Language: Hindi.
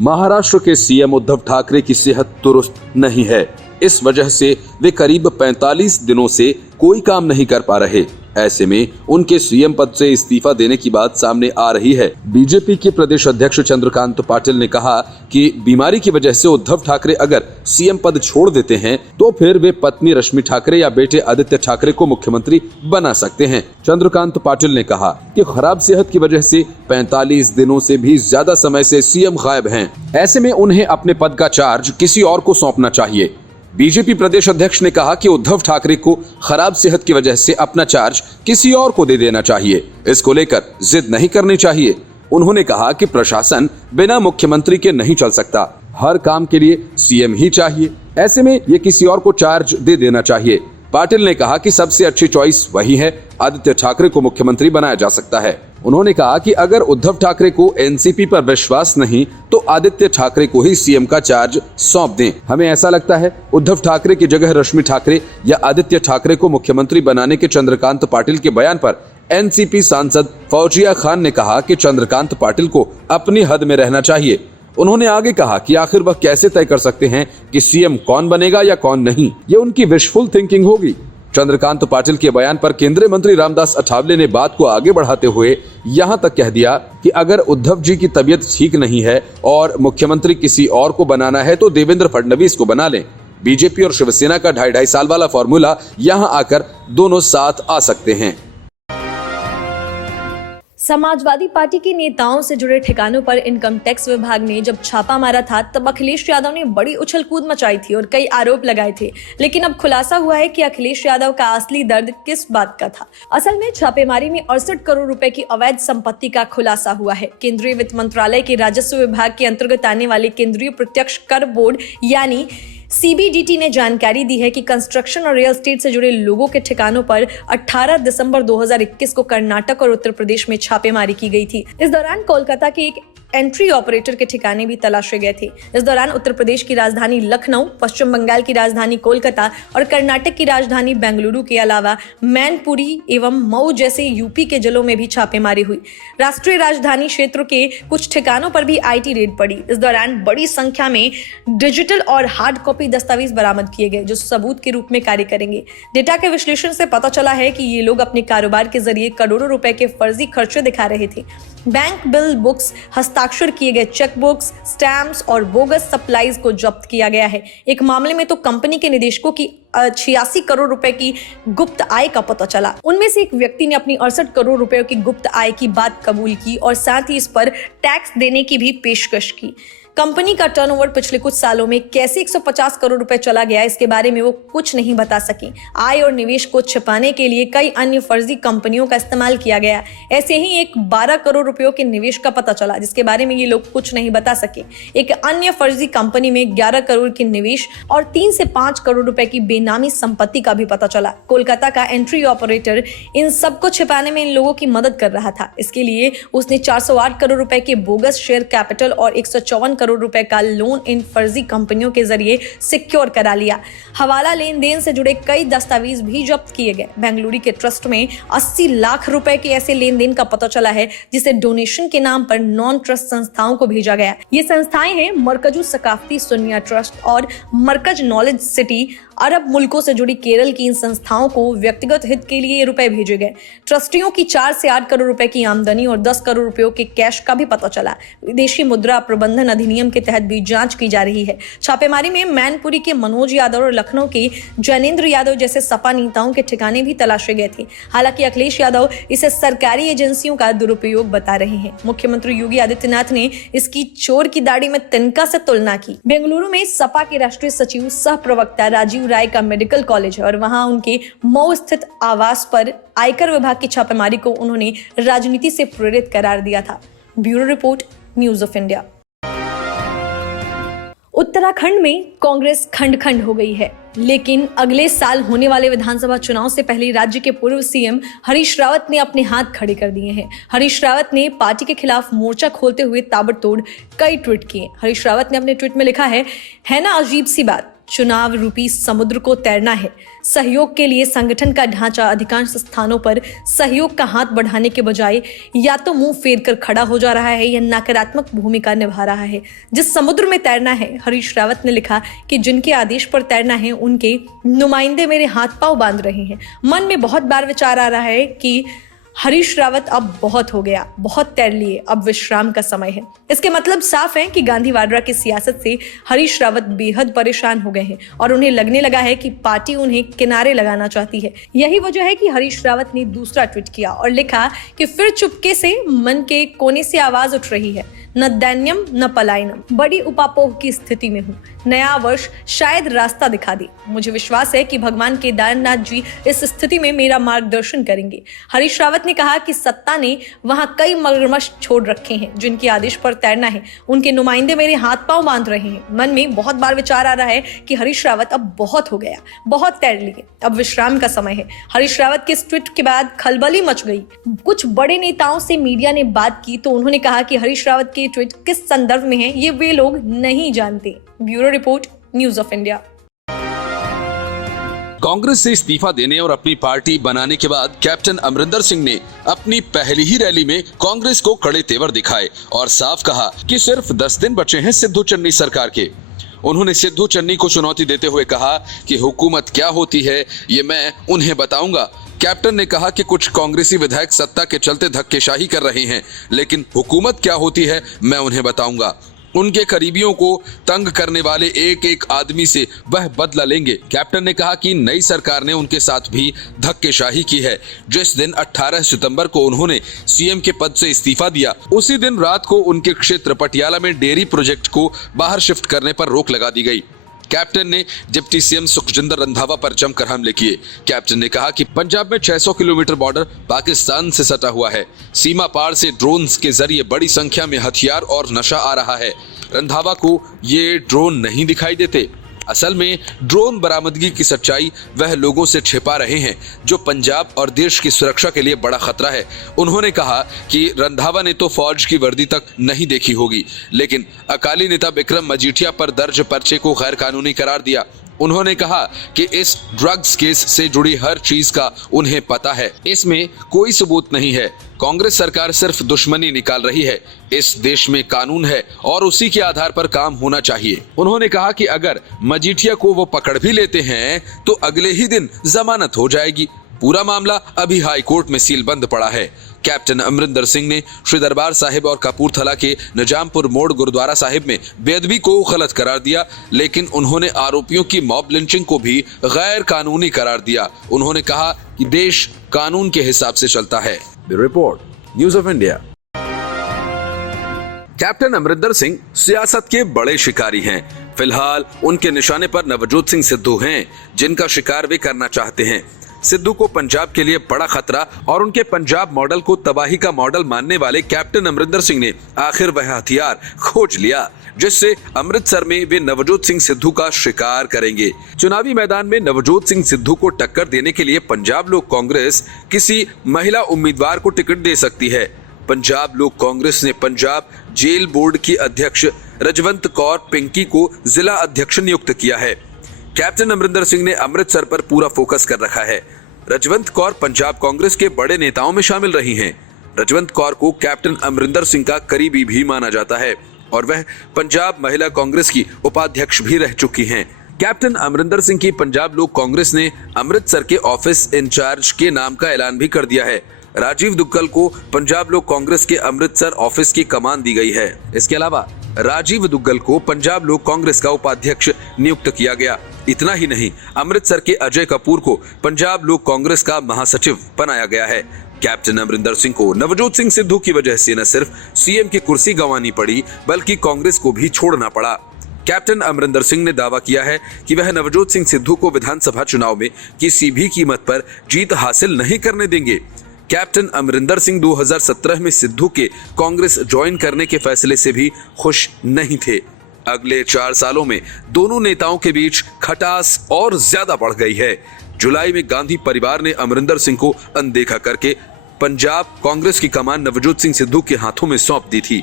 महाराष्ट्र के सीएम उद्धव ठाकरे की सेहत दुरुस्त नहीं है। इस वजह से वे करीब 45 दिनों से कोई काम नहीं कर पा रहे। ऐसे में उनके सीएम पद से इस्तीफा देने की बात सामने आ रही है। बीजेपी के प्रदेश अध्यक्ष चंद्रकांत पाटिल ने कहा कि बीमारी की वजह से उद्धव ठाकरे अगर सीएम पद छोड़ देते हैं तो फिर वे पत्नी रश्मि ठाकरे या बेटे आदित्य ठाकरे को मुख्यमंत्री बना सकते हैं। चंद्रकांत पाटिल ने कहा कि खराब सेहत की वजह से 45 दिनों से भी ज्यादा समय से सीएम गायब हैं। ऐसे में उन्हें अपने पद का चार्ज किसी और को सौंपना चाहिए। बीजेपी प्रदेश अध्यक्ष ने कहा कि उद्धव ठाकरे को खराब सेहत की वजह से अपना चार्ज किसी और को दे देना चाहिए। इसको लेकर जिद नहीं करनी चाहिए। उन्होंने कहा कि प्रशासन बिना मुख्यमंत्री के नहीं चल सकता, हर काम के लिए सीएम ही चाहिए। ऐसे में ये किसी और को चार्ज दे देना चाहिए। पाटिल ने कहा कि सबसे अच्छी चॉइस वही है, आदित्य ठाकरे को मुख्यमंत्री बनाया जा सकता है। उन्होंने कहा कि अगर उद्धव ठाकरे को एनसीपी पर विश्वास नहीं तो आदित्य ठाकरे को ही सीएम का चार्ज सौंप दें। हमें ऐसा लगता है उद्धव ठाकरे की जगह रश्मि ठाकरे या आदित्य ठाकरे को मुख्यमंत्री बनाने के चंद्रकांत पाटिल के बयान पर एनसीपी सांसद फौजिया खान ने कहा कि चंद्रकांत पाटिल को अपनी हद में रहना चाहिए। उन्होंने आगे कहा कि आखिर वह कैसे तय कर सकते हैं कि सीएम कौन बनेगा या कौन नहीं, ये उनकी विशफुल थिंकिंग होगी। चंद्रकांत पाटिल के बयान पर केंद्रीय मंत्री रामदास अठावले ने बात को आगे बढ़ाते हुए यहां तक कह दिया कि अगर उद्धव जी की तबीयत ठीक नहीं है और मुख्यमंत्री किसी और को बनाना है तो देवेंद्र फडणवीस को बना लें। बीजेपी और शिवसेना का 2.5 साल वाला फॉर्मूला यहां आकर दोनों साथ आ सकते हैं। समाजवादी पार्टी के नेताओं से जुड़े ठिकानों पर इनकम टैक्स विभाग ने जब छापा मारा था तब अखिलेश यादव ने बड़ी उछल कूद मचाई थी और कई आरोप लगाए थे। लेकिन अब खुलासा हुआ है कि अखिलेश यादव का असली दर्द किस बात का था। असल में छापेमारी में 68 करोड़ रुपए की अवैध संपत्ति का खुलासा हुआ है। केंद्रीय वित्त मंत्रालय के राजस्व विभाग के अंतर्गत आने वाले केंद्रीय प्रत्यक्ष कर बोर्ड यानी सीबीडीटी ने जानकारी दी है कि कंस्ट्रक्शन और रियल एस्टेट से जुड़े लोगों के ठिकानों पर 18 दिसंबर 2021 को कर्नाटक और उत्तर प्रदेश में छापेमारी की गई थी। इस दौरान कोलकाता के एक एंट्री ऑपरेटर के ठिकाने भी तलाशे गए थे। इस दौरान उत्तर प्रदेश की राजधानी लखनऊ, पश्चिम बंगाल की राजधानी कोलकाता और कर्नाटक की राजधानी बेंगलुरु के अलावा मैनपुरी एवं मऊ जैसे यूपी के जिलों में भी छापेमारी हुई। राष्ट्रीय राजधानी क्षेत्र के कुछ ठिकानों पर भी आईटी रेड पड़ी। इस दौरान बड़ी संख्या में डिजिटल और हार्ड कॉपी दस्तावेज बरामद किए गए जो सबूत के रूप में कार्य करेंगे। डेटा के विश्लेषण से पता चला है कि ये लोग अपने कारोबार के जरिए करोड़ों रुपए के फर्जी खर्चे दिखा रहे थे। बैंक बिल बुक्स, हस्ताक्षर किए गए चेक बुक्स, स्टैम्प्स और बोगस सप्लाईज को जब्त किया गया है। एक मामले में तो कंपनी के निदेशकों की 86 करोड़ रुपए की गुप्त आय का पता चला। उनमें से एक व्यक्ति ने अपनी 68 करोड़ रुपए की गुप्त आय की बात कबूल की और साथ ही इस पर टैक्स देने की भी पेशकश की। कंपनी का टर्नओवर पिछले कुछ सालों में कैसे 150 करोड़ रुपए चला गया इसके बारे में वो कुछ नहीं बता सके। आय और निवेश को छिपाने के लिए कई अन्य फर्जी कंपनियों का इस्तेमाल किया गया। ऐसे ही एक 12 करोड़ रुपयों के निवेश का पता चला जिसके बारे में ये लोग कुछ नहीं बता सके। एक अन्य फर्जी कंपनी में 11 करोड़ के निवेश और 3 से 5 करोड़ रुपए की बेनामी संपत्ति का भी पता चला। कोलकाता का एंट्री ऑपरेटर इन सबको छिपाने में इन लोगों की मदद कर रहा था। इसके लिए उसने 408 करोड़ रुपए के बोगस शेयर कैपिटल और 154 करोड़ रुपए का लोन इन फर्जी कंपनियों के जरिए सिक्योर करा लिया। हवाला लेन देन से जुड़े कई दस्तावेज भी जब्त किए गए। बेंगलुरु के ट्रस्ट में 80 लाख रुपए के ऐसे लेन देन का पता चला है जिसे डोनेशन के नाम पर नॉन ट्रस्ट संस्थाओं को भेजा गया। ये संस्थाएं हैं मरकजु सकाफती सुन्निया ट्रस्ट और मरकज नॉलेज सिटी। अरब मुल्कों से जुड़ी केरल की इन संस्थाओं को व्यक्तिगत हित के लिए रुपए भेजे गए। ट्रस्टियों की 4 से 8 करोड़ रुपए की आमदनी और 10 करोड़ रुपयों के कैश का भी पता चला। विदेशी मुद्रा प्रबंधन अधिनियम के तहत भी जांच की जा रही है। छापेमारी में मैनपुरी के मनोज यादव और लखनऊ के जैनेंद्र यादव जैसे सपा नेताओं के ठिकाने भी तलाशे गए थे। हालांकि अखिलेश यादव इसे सरकारी एजेंसियों का दुरुपयोग बता रहे हैं। मुख्यमंत्री योगी आदित्यनाथ ने इसकी चोर की दाढ़ी में तिनका से तुलना की। बेंगलुरु में सपा के राष्ट्रीय सचिव सह प्रवक्ता राजीव राय का मेडिकल कॉलेज है और वहां उनके मऊ स्थित आवास पर आयकर विभाग की छापेमारी को उन्होंने राजनीति से प्रेरित करार दिया था। Bureau report, news of India. Uttarakhand में कांग्रेस खंड खंड हो गई है, लेकिन अगले साल होने वाले विधानसभा चुनाव से पहले राज्य के पूर्व सीएम हरीश रावत ने अपने हाथ खड़े कर दिए हैं। हरीश रावत ने पार्टी के खिलाफ मोर्चा खोलते हुए ताबड़तोड़ कई ट्वीट किए। हरीश रावत ने अपने ट्वीट में लिखा है ना अजीब सी बात, चुनाव रूपी समुद्र को तैरना है। सहयोग के लिए संगठन का ढांचा अधिकांश स्थानों पर सहयोग का हाथ बढ़ाने के बजाय या तो मुंह फेर कर खड़ा हो जा रहा है या नकारात्मक भूमिका निभा रहा है। जिस समुद्र में तैरना है, हरीश रावत ने लिखा कि जिनके आदेश पर तैरना है उनके नुमाइंदे मेरे हाथ पांव बांध रहे हैं। मन में बहुत बार विचार आ रहा है कि हरीश रावत अब बहुत हो गया, बहुत तैर लिए, अब विश्राम का समय है। इसके मतलब साफ है कि गांधी वाड्रा की सियासत से हरीश रावत बेहद परेशान हो गए हैं और उन्हें लगने लगा है कि पार्टी उन्हें किनारे लगाना चाहती है। यही वजह है कि हरीश रावत ने दूसरा ट्वीट किया और लिखा कि फिर चुपके से मन के कोने से आवाज उठ रही है, न दैन्यम न पलायनम, बड़ी उपापोह की स्थिति में हूँ। नया वर्ष शायद रास्ता दिखा दे। मुझे विश्वास है कि भगवान केदारनाथ जी इस स्थिति में मेरा मार्गदर्शन करेंगे। हरीश रावत ने कहा कि सत्ता ने वहां कई मगरमच्छ छोड़ रखे हैं, जिनके आदेश पर तैरना है उनके नुमाइंदे मेरे हाथ पांव बांध रहे हैं। मन में बहुत बार विचार आ रहा है कि हरीश रावत अब बहुत हो गया, बहुत तैर लिए, अब विश्राम का समय है। हरीश रावत के इस ट्वीट के बाद खलबली मच गई। कुछ बड़े नेताओं से मीडिया ने बात की तो उन्होंने कहा कि हरीश रावत के ट्वीट किस संदर्भ में है ये वे लोग नहीं जानते। Bureau report, news of India. Congress से इस्तीफा देने और अपनी पार्टी बनाने के बाद कैप्टन अमरिंदर सिंह ने अपनी पहली ही रैली में कांग्रेस को कड़े तेवर दिखाए और साफ कहा कि सिर्फ 10 दिन बचे हैं सिद्धू चन्नी सरकार के। उन्होंने सिद्धू चन्नी को चुनौती देते हुए कहा कि हुकूमत क्या होती है ये मैं उन्हें बताऊंगा। कैप्टन ने कहा कि कुछ कांग्रेसी विधायक सत्ता के चलते धक्केशाही कर रहे हैं, लेकिन हुकूमत क्या होती है मैं उन्हें बताऊंगा। उनके करीबियों को तंग करने वाले एक एक आदमी से वह बदला लेंगे। कैप्टन ने कहा कि नई सरकार ने उनके साथ भी धक्केशाही की है। जिस दिन 18 सितंबर को उन्होंने सीएम के पद से इस्तीफा दिया, उसी दिन रात को उनके क्षेत्र पटियाला में डेयरी प्रोजेक्ट को बाहर शिफ्ट करने पर रोक लगा दी गई। कैप्टन ने डिप्टी सीएम सुखजिंदर रंधावा पर जमकर हमले किए। कैप्टन ने कहा कि पंजाब में 600 किलोमीटर बॉर्डर पाकिस्तान से सटा हुआ है। सीमा पार से ड्रोन्स के जरिए बड़ी संख्या में हथियार और नशा आ रहा है। रंधावा को ये ड्रोन नहीं दिखाई देते। असल में ड्रोन बरामदगी की सच्चाई वह लोगों से छिपा रहे हैं जो पंजाब और देश की सुरक्षा के लिए बड़ा खतरा है। उन्होंने कहा कि रंधावा ने तो फौज की वर्दी तक नहीं देखी होगी, लेकिन अकाली नेता विक्रम मजीठिया पर दर्ज पर्चे को गैर कानूनी करार दिया। उन्होंने कहा कि इस ड्रग्स केस से जुड़ी हर चीज का उन्हें पता है, इसमें कोई सबूत नहीं है। कांग्रेस सरकार सिर्फ दुश्मनी निकाल रही है। इस देश में कानून है और उसी के आधार पर काम होना चाहिए। उन्होंने कहा कि अगर मजीठिया को वो पकड़ भी लेते हैं तो अगले ही दिन जमानत हो जाएगी। पूरा मामला अभी हाई कोर्ट में सील बंद पड़ा है। कैप्टन अमरिंदर सिंह ने श्री दरबार साहिब और कपूरथला के निजामपुर मोड़ गुरुद्वारा साहिब में बेअदबी को गलत करार दिया, लेकिन उन्होंने आरोपियों की मॉब लिंचिंग को भी गैर कानूनी करार दिया। उन्होंने कहा कि देश कानून के हिसाब से चलता है। Bureau report, news of India. Captain Amarinder Singh सियासत के बड़े शिकारी हैं। फिलहाल उनके निशाने पर नवजोत सिंह सिद्धू हैं, जिनका शिकार वे करना चाहते हैं। सिद्धू को पंजाब के लिए बड़ा खतरा और उनके पंजाब मॉडल को तबाही का मॉडल मानने वाले कैप्टन अमरिंदर सिंह ने आखिर वह हथियार खोज लिया जिससे अमृतसर में वे नवजोत सिंह सिद्धू का शिकार करेंगे। चुनावी मैदान में नवजोत सिंह सिद्धू को टक्कर देने के लिए पंजाब लोक कांग्रेस किसी महिला उम्मीदवार को टिकट दे सकती है। पंजाब लोक कांग्रेस ने पंजाब जेल बोर्ड की अध्यक्ष रजवंत कौर पिंकी को जिला अध्यक्ष नियुक्त किया है। कैप्टन अमरिंदर सिंह ने अमृतसर पर पूरा फोकस कर रखा है। रजवंत कौर पंजाब कांग्रेस के बड़े नेताओं में शामिल रही हैं। रजवंत कौर को कैप्टन अमरिंदर सिंह का करीबी भी माना जाता है और वह पंजाब महिला कांग्रेस की उपाध्यक्ष भी रह चुकी हैं। कैप्टन अमरिंदर सिंह की पंजाब लोक कांग्रेस ने अमृतसर के ऑफिस इंचार्ज के नाम का ऐलान भी कर दिया है। राजीव दुग्गल को पंजाब लोक कांग्रेस के अमृतसर ऑफिस की कमान दी गई है। इसके अलावा राजीव दुग्गल को पंजाब लोक कांग्रेस का उपाध्यक्ष नियुक्त किया गया। इतना ही नहीं, अमृतसर के अजय कपूर को पंजाब लोक कांग्रेस का महासचिव बनाया गया है। कैप्टन अमरिंदर सिंह को नवजोत सिंह सिद्धू की वजह से न सिर्फ सीएम की कुर्सी गंवानी पड़ी बल्कि कांग्रेस को भी छोड़ना पड़ा। कैप्टन अमरिंदर सिंह ने दावा किया है कि वह नवजोत सिंह सिद्धू को विधानसभा चुनाव में किसी भी कीमत पर जीत हासिल नहीं करने देंगे। कैप्टन अमरिंदर सिंह 2017 में सिद्धू के कांग्रेस ज्वाइन करने के फैसले से भी खुश नहीं थे। अगले 4 सालों में दोनों नेताओं के बीच खटास और ज्यादा बढ़ गई है। जुलाई में गांधी परिवार ने अमरिंदर सिंह को अनदेखा करके पंजाब कांग्रेस की कमान नवजोत सिंह सिद्धू के हाथों में सौंप दी थी।